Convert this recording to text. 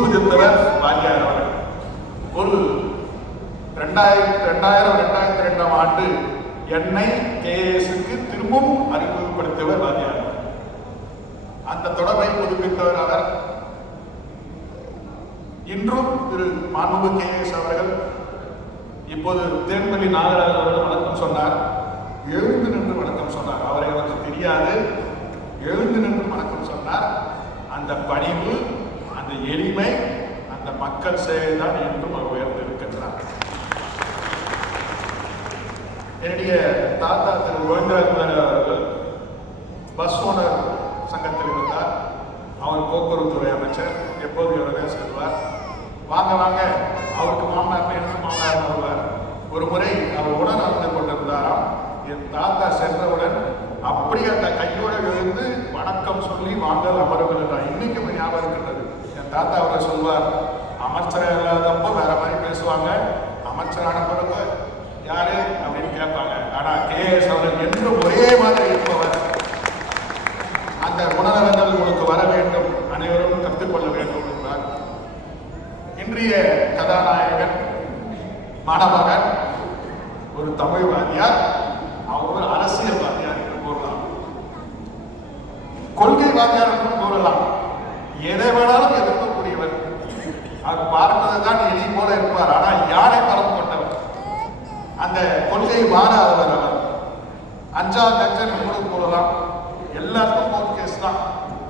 புதுப்பித்தவர் வாரியார் அவர்கள். ஒரு 2002ஆம் ஆண்டு என்னை கேஎஸ்க்கு திரும்பவும் அறிமுகப்படுத்தியவர் வாரியார். அந்த தொடர்பை புதுப்பித்தவர் அவர். இன்றும் திரு மாண்புமிகு கேஎஸ் அவர்கள் இப்போது தேன்பள்ளி நாகராஜ் அவர்கள் வணக்கம் சொன்னார். எழுந்து நின்று வணக்கம் சொன்னார். அவரை எனக்கு தெரியாது. எழுந்து நின்று வணக்கம் சொன்னார். அந்த பணிவு, அந்த எளிமை, அந்த மக்கள் சேவைதான் என்றும் அவர் உயர்ந்து இருக்கின்றார். என்னுடைய தாத்தா திரு கோவிந்தராஜ் அவர்கள் பஸ் ஓனர் சங்கத்தில் இருந்தார். அவர் போக்குவரத்து துறை அமைச்சர். எப்போது இவரவே செல்வார். வாங்க வாங்க, அவருக்கு மாமனார் என்று மாமனார் வருவார். ஒரு முறை அவர் உடன் அழுந்து கொண்டிருந்தாராம். என் தாத்தா சென்றவுடன் அப்படி அந்த கையோடு எழுந்து வணக்கம் சொல்லி வாங்கல் அமருங்கள் என்றார். இன்னைக்கு ஞாபகம் இருக்கின்றது. என் தாத்தா அவரை சொல்வார், அமைச்சர் இல்லாதப்போ வேற மாதிரி பேசுவாங்க, அமைச்சரான பிறகு யாரு அப்படின்னு கேட்பாங்க. ஆனா கேஎஸ் அவர்கள் என்றும் ஒரே மாதிரி இருப்பவர். அந்த குணநலங்கள் உங்களுக்கு வர வேண்டும், அனைவரும் கற்றுக்கொள்ள வேண்டும் என்றார். இன்றைய கதாநாயகன் மணமகன் ஒரு தமிழ் வாத்தியார், அவர் அரசியல் வாத்தியார் என்று கூறலாம், கொள்கை வாத்தியார் என்று கூறலாம். எதை வேணாலும் எதிர்க்கக்கூடியவர். அவர் பார்ப்பதுதான் எலி போல இருப்பார், ஆனால் யானை பலம் கொண்டவர். அந்த கொள்கை மாறாதவர் அவர். அஞ்சாவது கூட கூறலாம். எல்லாருக்கும் கோர்ட் கேஸ் தான்.